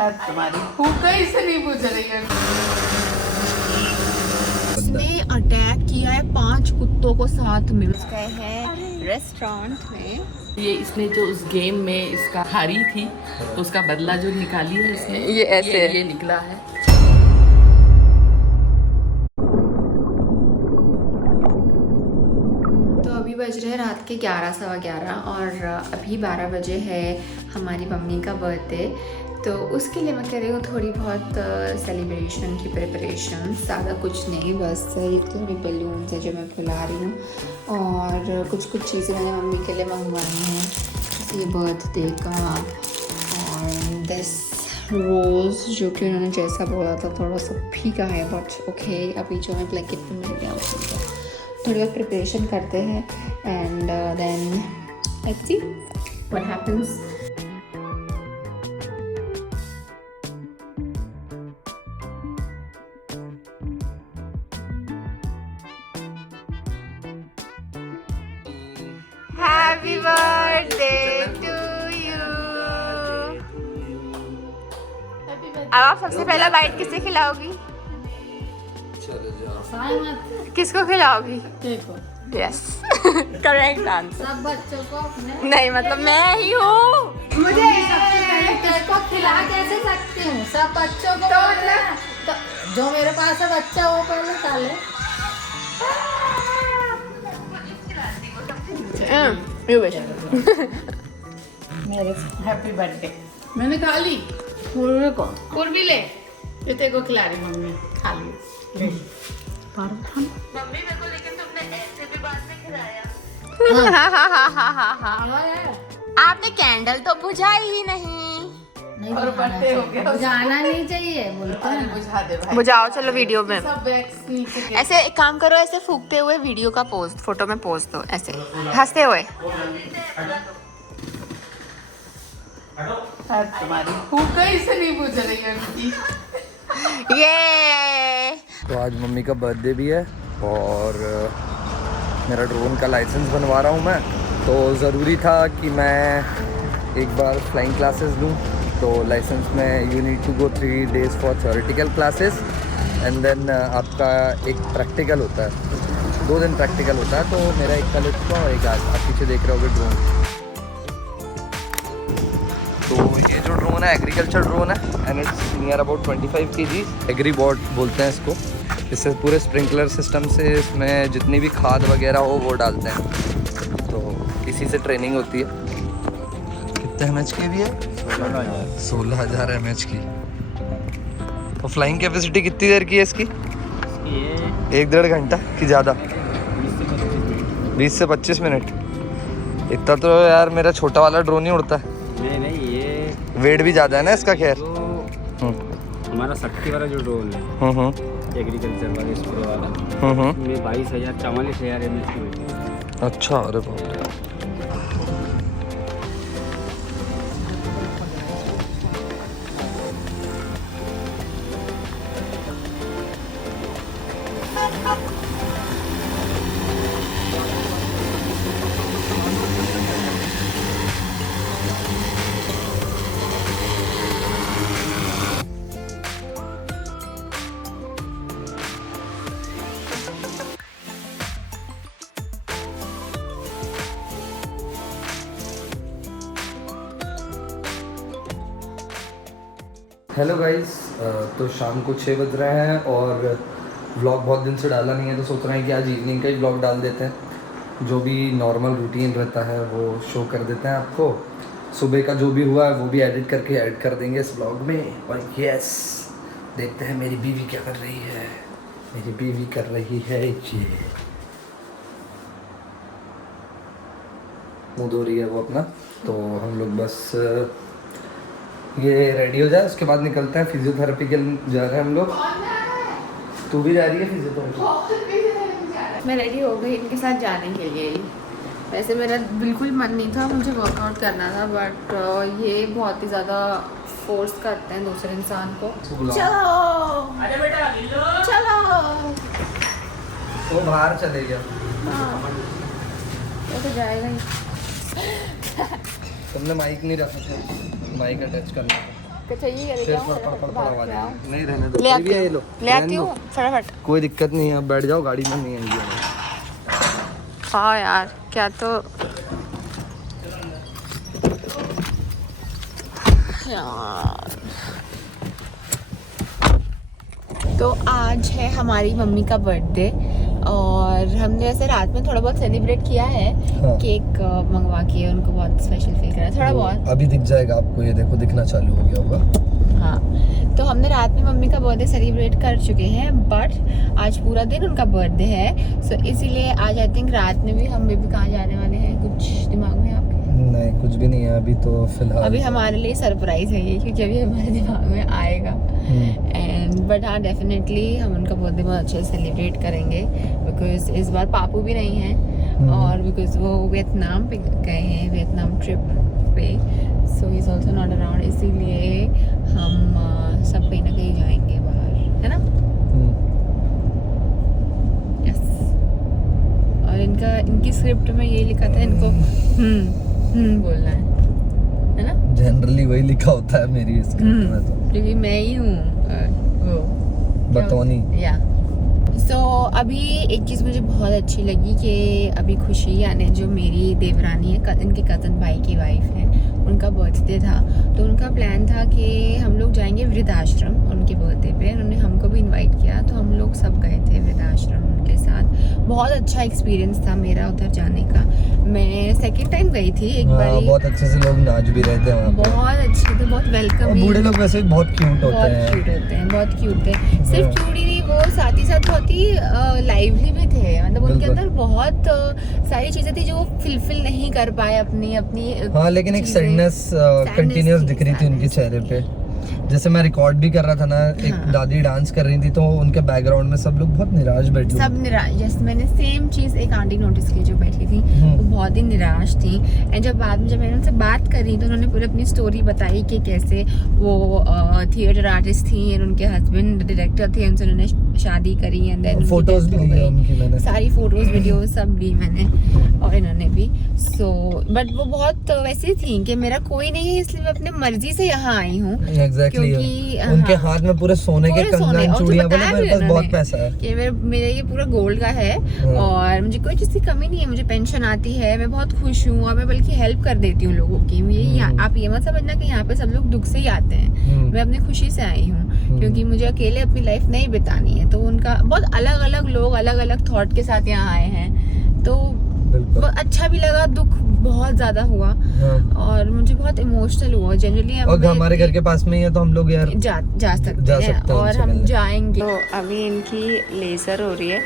तुम्हारी भूख से नहीं पूछ रही है। इसने अटैक किया है 5 कुत्तों को साथ में। गए हैं रेस्टोरेंट में। ये इसने जो उस गेम में इसका हारी थी तो उसका बदला जो निकाली है इसने, ये ऐसे ये निकला है। तो अभी बज रहे हैं रात के 11 सवा 11 और अभी 12 बजे है हमारी मम्मी का बर्थडे। तो उसके लिए मैं कर रही हूँ थोड़ी बहुत सेलिब्रेशन की प्रिपरेशन। ज़्यादा कुछ नहीं, बस एक थोड़ी बलून्स है जो मैं फुला रही हूँ और कुछ चीज़ें मैंने मम्मी के लिए मंगवाई हैं, जैसे ये बर्थडे का और दिस रोज़ जो कि उन्होंने जैसा बोला था थोड़ा सा फीका है बट ओके। अभी जो मैं ब्लैकेट में मिल गया उसमें थोड़ी बहुत प्रिपरेशन करते हैं and then let's see what happens. Happy birthday to you. अब आप सबसे पहला बाइट किसे खिलाओगी? किसको खिलाओगी? Yes correct answer. सब बच्चों को अपने नहीं मतलब मैं ही हूँ। मुझे को खिला कैसे सकती हूँ? सब बच्चों को तो जो मेरे पास है बच्चा वो पहले खा ले। मेरे हैप्पी बर्थडे मैंने खा ली। पूर्वी को पूर्वी ले, ये तेरे को खिला रही मम्मी, खा ली। मम्मी मेरे को लेकिन तुमने ऐसे भी बात नहीं खिलाया। आपने कैंडल तो बुझाई ही नहीं। नहीं और बर्थडे हो गया, बुझाना नहीं चाहिए बोलते अरे हैं। बुझा दे भाई। बुझाओ चलो वीडियो में। सब बैग्स नीचे के। ऐसे एक काम करो, ऐसे फूकते हुए वीडियो का पोज, फोटो में पोज दो ऐसे हंसते हुए। तुम्हारी भूख से नहीं पूछ रही है उनकी। ये तो आज मम्मी का बर्थडे भी है और मेरा ड्रोन का लाइसेंस बनवा रहा हूँ मैं, तो ज़रूरी था कि मैं एक बार फ्लाइंग क्लासेस लूँ। तो लाइसेंस में you need to go 3 days for theoretical classes and then आपका एक प्रैक्टिकल होता है, 2 दिन प्रैक्टिकल होता है। तो मेरा एक कल इसका और एक आज। आप पीछे देख रहे होगे ड्रोन। तो ये जो ड्रोन है एग्रीकल्चर ड्रोन है and it's near about 25 kg। Agri bot बोलते हैं इसको। इससे पूरे स्प्रिंकलर सिस्टम से इसमें जितनी भी खाद वगैरह हो वो डालते हैं। तो इसी से ट्रेनिंग होती है। कितने एमएच की भी है? 16,000 एमएच की। तो फ्लाइंग कैपेसिटी कितनी देर की है इसकी? 1-1.5 घंटा कि ज़्यादा? 20 से 25 मिनट। इतना तो यार मेरा छोटा वाला ड्रोन ही उड़ता है। नहीं ये वेट भी ज़्यादा है ना इसका। खैर हमारा शक्ति वाला जो ड्रोन है एग्रीकल्चर वाले स्प्रे वाला में 22,000 44,000 mAh की होती है। अच्छा, अरे बाप रे। हेलो गाइस, तो शाम को 6 बज रहे हैं और व्लॉग बहुत दिन से डाला नहीं है, तो सोच रहे हैं कि आज इवनिंग का ही व्लॉग डाल देते हैं। जो भी नॉर्मल रूटीन रहता है वो शो कर देते हैं आपको। सुबह का जो भी हुआ है वो भी एडिट करके ऐड कर देंगे इस व्लॉग में। और यस, देखते हैं मेरी बीवी क्या कर रही है। मेरी बीवी कर रही है ये मुँह धो रही है वो अपना। तो हम लोग बस ये रेडी हो जाए, उसके बाद निकलते हैं। फिजियोथेरेपी के लिए जा रहे हैं हम लोग। तू भी जा रही है फिजियोथेरेपी? मैं रेडी हो गई इनके साथ जाने के लिए। वैसे मेरा बिल्कुल मन नहीं था, मुझे वर्कआउट करना था, बट ये बहुत ही ज़्यादा फोर्स करते हैं दूसरे इंसान को। चलो अरे बेटा चलो। वो बाहर चले गया। हाँ वो तो जाएगा ही। तुमने माइक नहीं रखा था, माइक अटैच करना था। आपको चाहिए क्या? लेके आऊं? आवाज नहीं रहने दो, ले कोई आती भी है, ये हूँ, लो ले आती हूँ फटाफट। कोई दिक्कत नहीं है, आप बैठ जाओ, गाड़ी में नहीं आएंगी हमें। हाँ यार क्या तो यार। तो आज है हमारी मम्मी का बर्थडे और हमने ऐसे रात में थोड़ा बहुत सेलिब्रेट किया है। हाँ। केक मंगवा के उनको बहुत स्पेशल फील करा थोड़ा बहुत। अभी दिख जाएगा आपको, ये देखो दिखना चालू हो गया होगा। हाँ तो हमने रात में मम्मी का बर्थडे सेलिब्रेट कर चुके हैं, बट आज पूरा दिन उनका बर्थडे है। सो इसीलिए आज आई थिंक रात में भी हम बेबी कहाँ जाने वाले हैं, कुछ दिमाग में आपके? नहीं कुछ भी नहीं है अभी तो फिलहाल। अभी हमारे लिए सरप्राइज है ये, क्योंकि अभी हमारे दिमाग में आएगा। एंड बट हाँ डेफिनेटली हम उनका बर्थडे बहुत अच्छे से सेलिब्रेट करेंगे, बिकॉज इस बार पापू भी नहीं है और बिकॉज वो वियतनाम पे गए हैं, वियतनाम ट्रिप पे। So he is also not around, इसीलिए हम सब कहीं ना कहीं जाएंगे बाहर, है ना? यस। और इनकी स्क्रिप्ट में ये लिखा था इनको बोलना है ना? जनरली वही लिखा होता है मेरी स्क्रिप्ट में, तो क्योंकि मैं ही हूँ वो बतौनी। या सो अभी एक चीज़ मुझे बहुत अच्छी लगी कि अभी खुशी यानी जो मेरी देवरानी है, इनके कज़न भाई की वाइफ है, उनका बर्थडे था। तो उनका प्लान था कि हम लोग जाएंगे वृद्धाश्रम उनके बर्थडे पे। उन्होंने हमको भी इनवाइट किया, तो हम लोग सब गए थे वृद्धाश्रम उनके साथ। बहुत अच्छा एक्सपीरियंस था मेरा उधर जाने का। मैं सेकंड टाइम गई थी एक बार। बहुत अच्छे से लोग नाच भी रहे थे वहाँ पे। बहुत अच्छे थे, बहुत वेलकम। बूढ़े लोग वैसे भी बहुत क्यूट होते हैं। बहुत क्यूट होते हैं, बहुत क्यूट थे। सिर्फ क्यूट ही नहीं, वो साथ ही साथ बहुत ही लाइवली भी थे। मतलब उनके अंदर बहुत सारी चीजें थी जो वो फुलफिल नहीं कर पाए अपनी। हाँ लेकिन एक सैडनेस कंटिन्यूअस दिख रही थी उनके चेहरे पे। जैसे मैं रिकॉर्ड भी कर रहा था ना, एक दादी डांस कर रही थी, तो उनके बैकग्राउंड में सब लोग बहुत निराश बैठे। सब निराश। यस, मैंने सेम चीज एक आंटी नोटिस की जो बैठी थी, वो बहुत ही निराश थी। एंड जब बाद में जब मैंने उनसे बात करी तो उन्होंने पूरी अपनी स्टोरी बताई कि कैसे वो थिएटर आर्टिस्ट थी और उनके हस्बैंड डायरेक्टर थे, उनसे उन्होंने शादी करी एंड देन फोटोज भी ली उनकी मैंने, सारी फोटोज वीडियो सब ली मैंने और इन्होंने भी। सो बट वो बहुत वैसी थी कि मेरा कोई नहीं है इसलिए मैं अपने मर्जी से यहाँ आई हूँ। एग्जैक्टली। क्योंकि उनके हाथ में पूरे सोने के कंगन चूड़ियां, बोले मेरे पास बहुत पैसा है कि मेरा ये पूरा गोल्ड का है और मुझे कोई चीज़ की कमी नहीं है, मुझे पेंशन आती है, मैं बहुत खुश हूँ और मैं बल्कि हेल्प कर देती हूँ लोगों की। आप ये मत समझना कि यहाँ पे सब लोग दुख से ही आते हैं, मैं अपनी खुशी से आई हूँ क्योंकि मुझे अकेले अपनी लाइफ नहीं बितानी है। तो उनका बहुत अलग अलग लोग अलग अलग थॉट के साथ यहाँ आए हैं, तो बहुत अच्छा भी लगा। दुख बहुत ज्यादा हुआ और मुझे बहुत इमोशनल हुआ जनरली। और हमारे घर के पास में ही है तो हम लोग यार जा सकते हैं और हम जाएंगे। तो अभी इनकी लेज़र हो रही है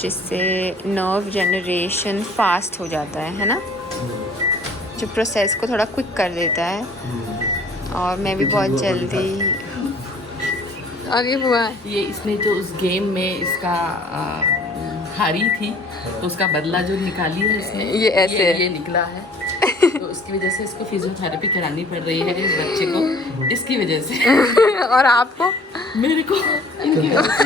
जिससे नर्व जनरेशन फास्ट हो जाता है ना, जो प्रोसेस को थोड़ा क्विक कर देता है। और मैं भी बहुत जल्दी आगे हुआ ये इसने जो उस गेम में इसका हारी थी तो उसका बदला जो निकाली है इसने, ये ऐसे ये निकला है। तो उसकी वजह से इसको फिजियोथेरेपी करानी पड़ रही है इस बच्चे को, इसकी वजह से। और आपको? मेरे को इनकी वजह से।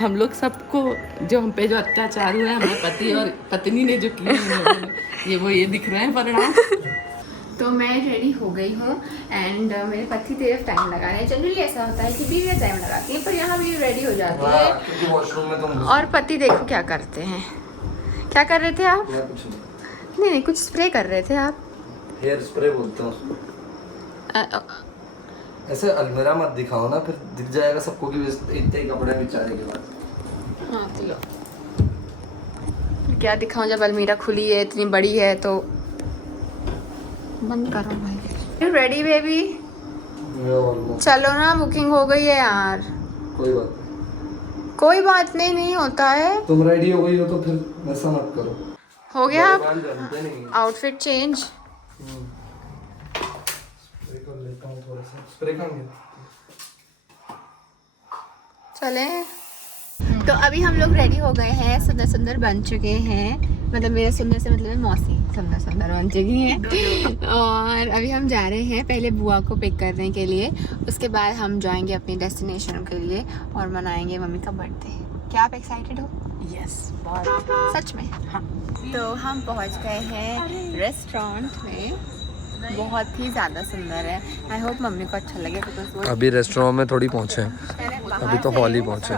हम लोग सबको जो हम पे जो अत्याचार हुए हमारे पति और पत्नी ने जो किया ये दिख रहे हैं परिणाम। तो मैं रेडी हो गई हूँ एंड मेरे पति तेरे टाइम लगा रहे हैं। जनरली ऐसा होता है कि बीवियाँ टाइम लगाती हैं, पर यहाँ भी रेडी हो जाती है। वॉशरूम में तुम और पति देखो क्या करते हैं। क्या कर रहे थे आप? नहीं कुछ स्प्रे कर रहे थे आप। हेयर स्प्रे बोलते हैं उसको। ऐसे अलमीरा मत दिखाओ ना, फिर दिख जाएगा सबको कि इतने ही कपड़े बिचारे के बाद। हाँ तो लो, क्या दिखाऊं जब अलमीरा खुली है इतनी बड़ी है। तो बंद करो भाई। Ready baby? चलो ना, बुकिंग हो गई है यार। कोई बात नहीं होता है। तुम रेडी हो गई हो तो फिर ऐसा मत करो। हो गया आउटफिट चेंज? चले। तो अभी हम लोग रेडी हो गए हैं, सुंदर सुंदर बन चुके हैं। मतलब मेरे सुंदर से मतलब मौसी सुंदर सुंदर बन चुकी हैं। और अभी हम जा रहे हैं पहले बुआ को पिक करने के लिए, उसके बाद हम जाएंगे अपनी डेस्टिनेशन के लिए और मनाएंगे मम्मी का बर्थडे। क्या आप एक्साइटेड हो? यस, बहुत। सच में? हाँ। तो हम पहुंच गए हैं रेस्टोरेंट में बहुत ही ज़्यादा सुंदर है। आई होप मम्मी को अच्छा लगे बिकॉज वो अभी रेस्टोरेंट में थोड़ी पहुँचे हैं, अभी तो हॉल ही पहुँचे।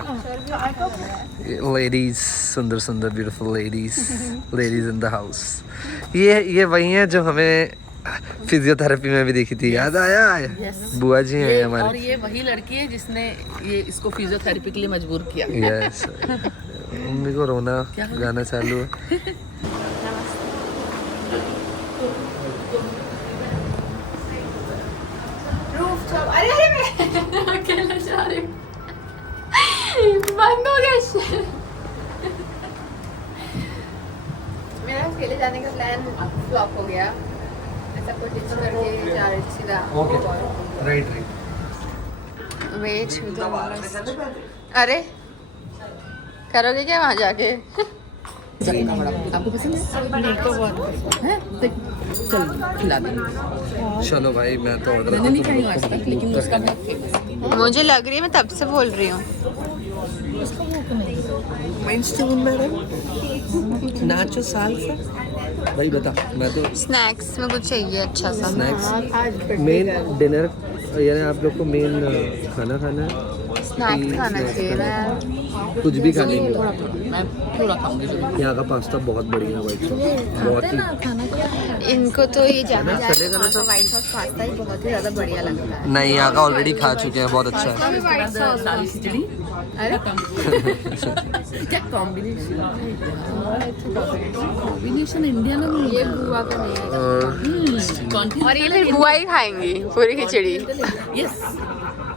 लेडीज, सुंदर सुंदर beautiful ladies in the house. ये वही है जो हमें फिजियोथेरेपी में भी देखी थी, याद आया? बुआ जी हैं हमारे। और ये वही लड़की है जिसने ये इसको फिजियोथेरेपी के लिए मजबूर किया। यस, मम्मी को रोना गाना चालू है। अरे अरे मैं अकेले जा रही हूँ, बंद हो गया shit। मेरा अकेले जाने का प्लान फ्लॉप हो गया। ऐसा कुछ करके जा रही थी सीधा। राइट। वेट, अरे करोगे क्या वहाँ जाके? आपको पसंद है? हैं? चल खिला देंगे। चलो भाई, मैं तो ऑर्डर मैंने नहीं खाई आज तक, लेकिन उसका बहुत फेमस है। मुझे लग रही है, मैं तब से बोल रही हूँ। नाचो सालसा भाई, बता। मैं तो स्नैक्स में कुछ चाहिए अच्छा सा। स्नैक्स, मेन डिनर, यानी आप लोग को मेन खाना है, स्नैक्स खाना चाहिए ना यार। कुछ भी खा लेंगे। मैं थोड़ा खाऊंगी जरूर। यहाँ का पास्ता बहुत बढ़िया है भाई, बहुत ही। इनको तो ये जाना वाइट सॉस पास्ता ही बहुत ही ज़्यादा बढ़िया लगता है। नहीं, यहाँ का ऑलरेडी खा चुके हैं, बहुत अच्छा है। साली खिचड़ी। अरे क्या कॉम्बिनेशन इंडियन ये बुआ का नहीं है, और और ये फिर बुआ ही खाएंगी पूरी खिचड़ी। यस,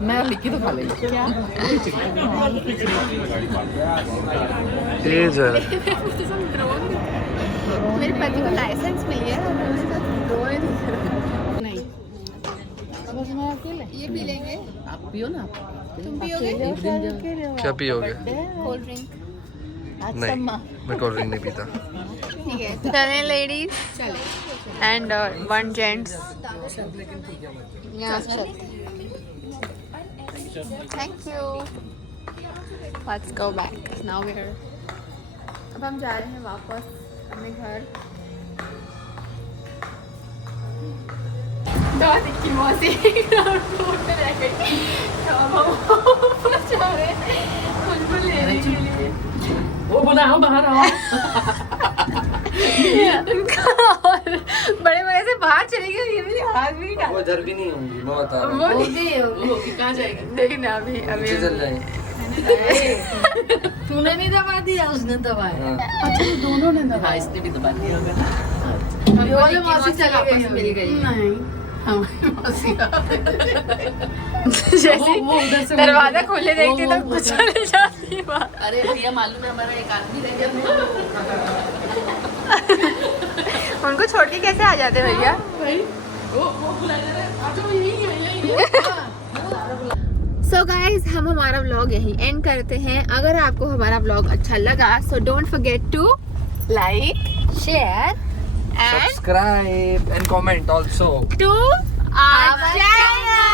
मैं लिखी तो खा लेंगे। क्या तेज है। मेरे पति को लाइसेंस मिली है, नहीं, ये पी लेंगे। आप पियो ना। तुम पियोगे? क्या पियोगे? Cold drink. नहीं, मैं कोल्ड ड्रिंक नहीं पीता। ठीक है, चलें लेडीज, चले एंड वन जेंट्स। यहाँ से चलते हैं। Thank you. Let's go back now we are. अब हम जा रहे हैं वापस अपने घर। की मौसी ग्राउंड फ्लोर पे रह गई, तो अब हम ऊपर जा रहे हैं उनको लेने के लिए। वो बोला आओ बाहर आओ। बड़े बड़े से बाहर चले गए, ये भी हाथ भी नहीं डाला। वो इधर भी नहीं होंगी, मैं बता रहा हूँ। वो नहीं होगी, कहाँ जाएगी? देखना अभी अभी नीचे चल जाएंगे। तूने नहीं दबा दिया, उसने दबाया। अच्छा, दोनों ने दबा, इसने भी दबा दिया होगा। वो वाले मौसी चली वापस मिल गई। नहीं, हमारी मौसी जैसे वो उधर से दरवाजा खोले देखती तो कुछ चली जाती है बात। अरे भैया, मालूम है हमारा एक आदमी रह गया। उनको छोड़ के कैसे आ जाते भैया? वो बुला रहा है, आ जाओ यहीं सो गाइज, हम हमारा व्लॉग यहीं एंड करते हैं। अगर आपको हमारा व्लॉग अच्छा लगा so don't forget to like, share and Subscribe and comment also. to our channel.